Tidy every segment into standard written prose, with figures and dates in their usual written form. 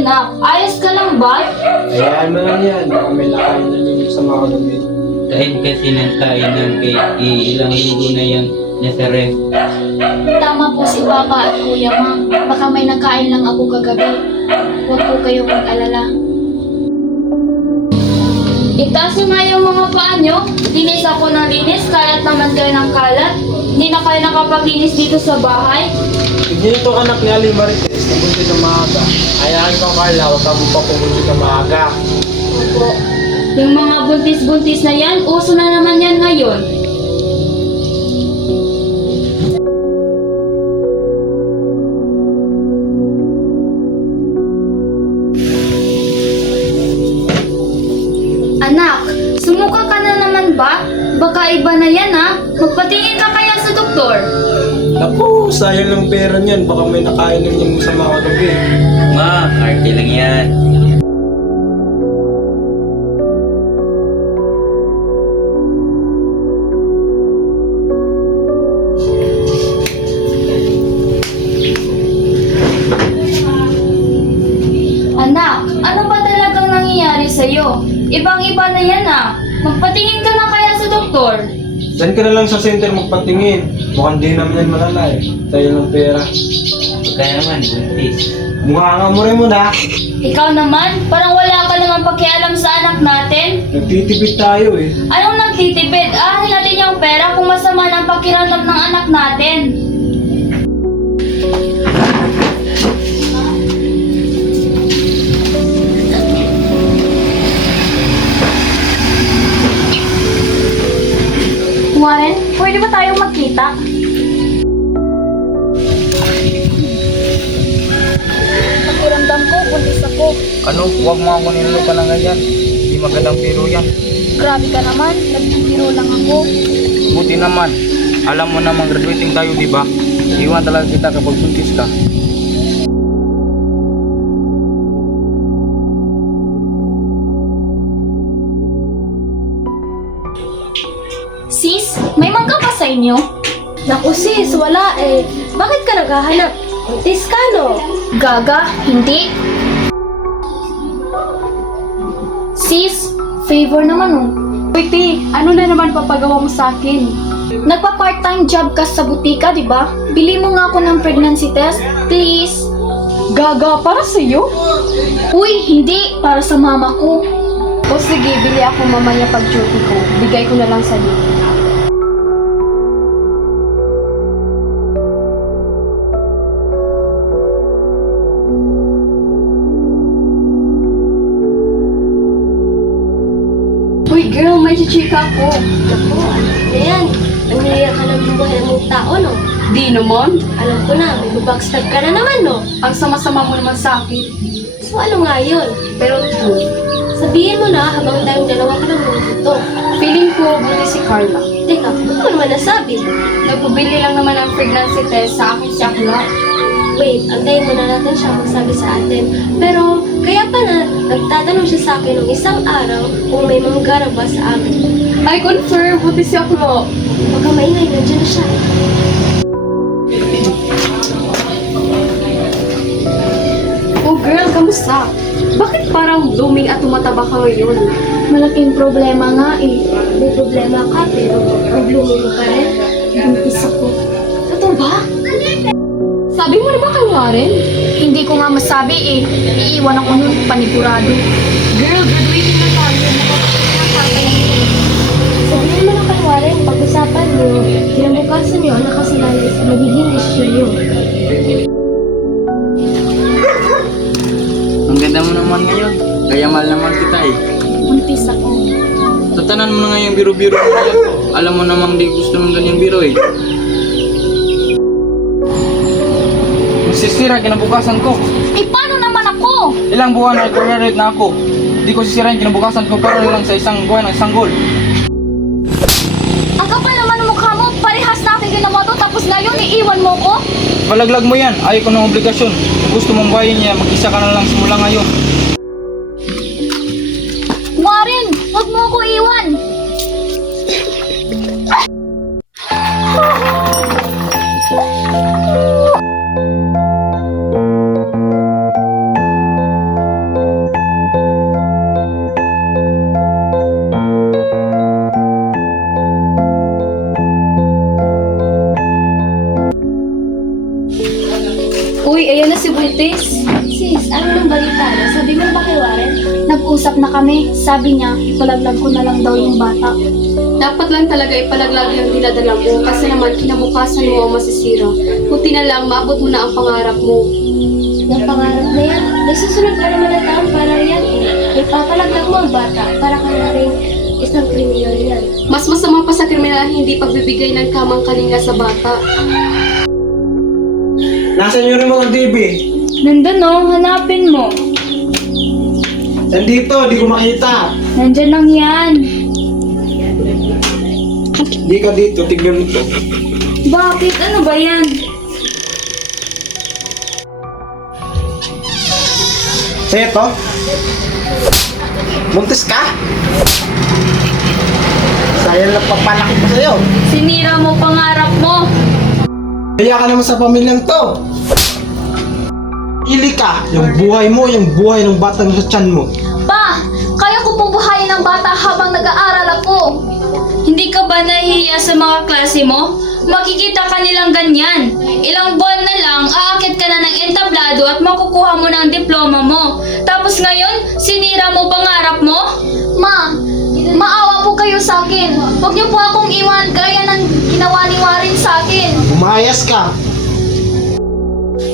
anak, ayos ka lang ba? Hayaan mo lang yan. Baka may nakain na ninyo sa mga gabi. Dahil kasi ng kain ng cake, ilang linggo na yan nasa ref. Tama po si Papa at Kuya, Ma'am. Baka may nakain lang ako kagabi. Huwag po kayong mag-alala. Itaas nyo nga yung mga paa nyo. Linis ako ng linis, kalat naman kayo ng kalat. Hindi na kayo nakapaglinis dito sa bahay. Tignan ito anak ni Aling Marites, nabunti ng maaga. Hayaan ko Carla, huwag ka mo pa pumunti ng maaga. Opo. Yung mga buntis-buntis na yan, uso na naman yan ngayon. Anak, sumuka ka na naman ba? Baka iba na yan ha? Magpatingin ka kaya sa doktor. Naku, sayang ng pera niyan. Baka may nakain na ninyo sa mga gabi. Ma, arte lang yan. Anak, ano ba talagang nangyayari sa'yo? Ibang-iba na yan ah. Magpatingin ka na kaya sa doktor. Diyan ka na lang sa center magpatingin. Mukhang di naman yan malala eh. Sayang ng pera. Kaya naman, buntis. Mukha nga mo rin mo na. Ikaw naman, parang wala ka naman pakialam sa anak natin. Nagtitipid tayo eh. Anong nagtitipid? Ahin natin yung pera kung masama ng pakiramdam ng anak natin. Warren, pwede ba tayong magkita? Pakiramdam ko, buntis ako. Ano, huwag mo ako nilulupa ng ganyan. Hindi magandang biro yan. Grabe ka naman, nagbibiro lang ako. Buti naman. Alam mo namang graduating tayo, di ba? Iwan talaga kita kapag buntis ka. Sis, may mangga pa sa inyo? Naku sis, wala eh. Bakit ka naghahanap? Buntis ka no? Gaga, hindi. Sis, favor naman oh. Uy Ti, ano na naman papagawa mo sa akin? Nagpa-part-time job ka sa butika, di ba? Bili mo nga ako ng pregnancy test, please. Gaga, para sa'yo? Uy, hindi. Para sa mama ko. O sige, bili ako mamaya pag duty ko. Bigay ko na lang sa'yo. Uy girl, may chichika ako. Naku, ayan. Nangyayang ka ng buhay ng tao, no? Di naman. Alam ko na, may babackstab ka na naman, no? Ang sama-sama mo naman sa akin. So ano nga yun? Pero true, sabihin mo na habang tayong dalawa ka ng buto. Feeling ko buti si Carla. Teka, ano mo naman nasabi? Nagpabili lang naman ng pregnancy test sa akin si Akla. Wait, antayin muna natin siya magsabi sa atin. Pero, kaya pa na, nagtatanong siya sa akin ng isang araw kung may manggara ba sa amin. I confirm, buti si Akla. Huwag ka maingay, nandiyan na siya. Oh girl, kamusta? Bakit parang blooming at tumataba ka ngayon? Malaking problema nga eh. May problema ka, pero ang blooming mo pa rin. Buntis ako. Totoo ba? Sabi mo na ba kay Warren? Hindi ko nga masabi eh. Iiwan ako nun, panigurado. Girl, graduating na tayo. Sabihin mo na kay Warren, pag-usapan mo, kinabukasan niyo ang nakasalalay sa magiging desisyon niyo. Ang ganda mo naman ngayon. Kaya mahal naman kita eh. Buntis ako. Tatanan mo na nga yung biro-biro mo yan. Alam mo namang di gusto ng ganyang biro eh. Masisira kinabukasan ko. Eh, paano naman ako? Ilang buwan na graduate na ako. Di ko sisirain kinabukasan ko para lang sa isang buwan ng isang goal. Ang kapal naman ng mukha mo. Parehas natin ginawa to, tapos ngayon iiwan mo ko? Palaglag mo yan. Ayaw ko ng obligasyon. Kung gusto mong bayan niya, mag-isa ka na lang simula ngayon. Warren, huwag mo ako iwan. balita na? Sabi mo ba kay Warren? Nag-usap na kami. Sabi niya, ipalaglag ko na lang daw yung bata. Dapat lang talaga ipalaglag yung dinadala mo kasi naman kinabukasan mo ang masisira. Buti na lang maabot mo na ang pangarap mo. Yung pangarap na yan, may susunod pa naman na taon para yan eh. Ipapalaglag mo ang bata para ka na rin isang kriminal yan. Mas masama pa sa kriminal ang hindi pagbibigay ng tamang kalinga sa bata. Nasaan yung remote ng TV? Nandun oh, hanapin mo. Nandito, di ko makita. Nandyan lang yan. Di ka dito, tignan mo to. Bakit? Ano ba yan? Sa'yo to? Buntis ka? Sayang lang papalaki pa sa'yo. Sinira mo pangarap mo. Kaya ka naman sa pamilyang to. Ili ka, yung buhay mo, yung buhay ng batang sa tiyan mo. Pa! Kaya ko pong buhayin ng bata habang nag-aaral ako. Hindi ka ba nahihiya sa mga klase mo? Makikita ka nilang ganyan. Ilang buwan na lang, aakit ka na ng entablado at makukuha mo ng diploma mo. Tapos ngayon, sinira mo pangarap mo? Ma, maawa po kayo sa akin. Huwag niyo po akong iwan gaya ng ginawa ni Warren sa akin. Umayas ka.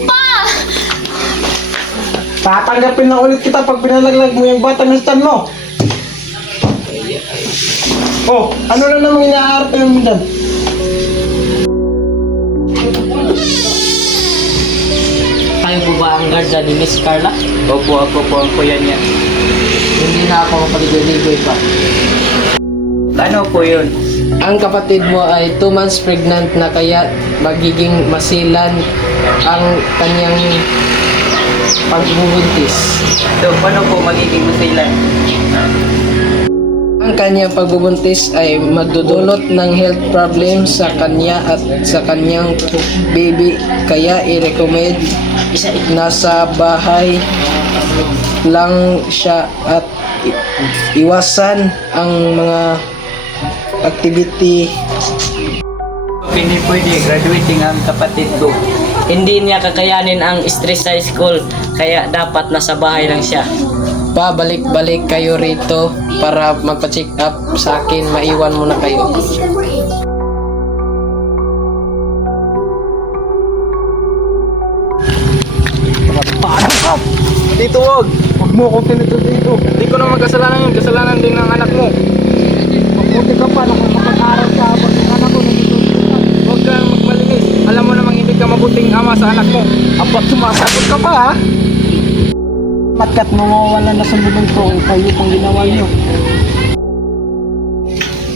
Pa! Tatanggapin na ulit kita pag pinalaglag mo yung batang sa tiyan mo. Oh, ano na namang inaarte mo dyan? Kayo po ba ang guarda ni Miss Carla? Opo, ako po ang kuya niya. Hindi na ako mapaligoy-ligoy pa. Ano po yun? Ang kapatid mo ay 2 months pregnant na kaya magiging masilan ang kanyang pagbubuntis. So, paano po magiging masilan? Ang kanyang pagbubuntis ay magdudulot ng health problems sa kanya at sa kanyang baby kaya i-recommend nasa bahay lang siya at iwasan ang mga activity. Hindi pwede graduating ang kapatid ko. Hindi niya kakayanin ang stress sa school kaya dapat nasa bahay lang siya. Pabalik-balik kayo rito para magpa-check up sa akin, maiwan mo na kayo. Dito wag! Huwag mo akong pinito dito. Hindi ko naman kasalanan yun. Kasalanan din ng anak mo. Mabuti ka pa, nakapag-aral ka habang yung anak ko nandito. Huwag kang magmalinis. Alam mo namang hindi ka mabuting ama sa anak mo. Apat sumasagot ka pa ha? Matkat mawawala na sa mundo ko ang kayo kung ginawa niyo.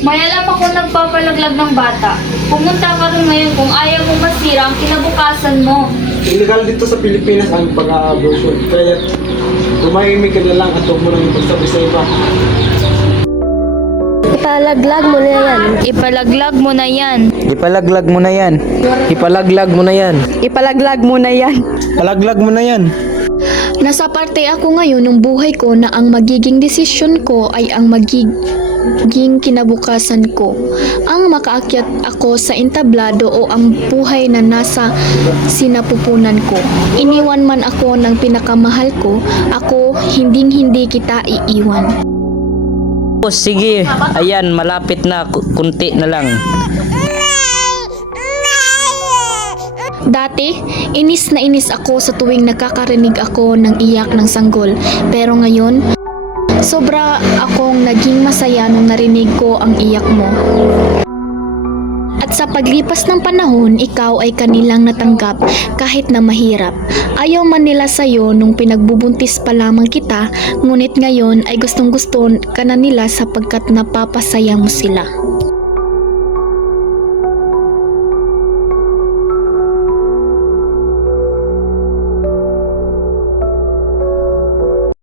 May alam ako nagpapalaglag ng bata. Pumunta ka rin ngayon kung ayaw mong masira ang kinabukasan mo. Illegal dito sa Pilipinas ang pag-abortion. Kaya tumahimik ka na lang at huwag mo nang magsabi sa iba. Ipalaglag mo na yan. Ipalaglag mo na yan. Ipalaglag mo na yan. Ipalaglag mo na yan. Ipalaglag mo na yan. Palaglag mo na yan. Nasa parte ako ngayon ng buhay ko na ang magiging desisyon ko ay ang magiging kinabukasan ko. Ang makaakyat ako sa entablado o ang buhay na nasa sinapupunan ko. Iniwan man ako ng pinakamahal ko, ako hinding-hindi kita iiwan. Oh, sige, ayan, malapit na, kunti na lang. Dati, inis na inis ako sa tuwing nakakarinig ako ng iyak ng sanggol. Pero ngayon, sobra akong naging masaya nung narinig ko ang iyak mo. At sa paglipas ng panahon, ikaw ay kanilang natanggap kahit na mahirap. Ayaw man nila sa'yo nung pinagbubuntis pa lamang kita, ngunit ngayon ay gustong-gusto ka na nila sapagkat napapasaya mo sila.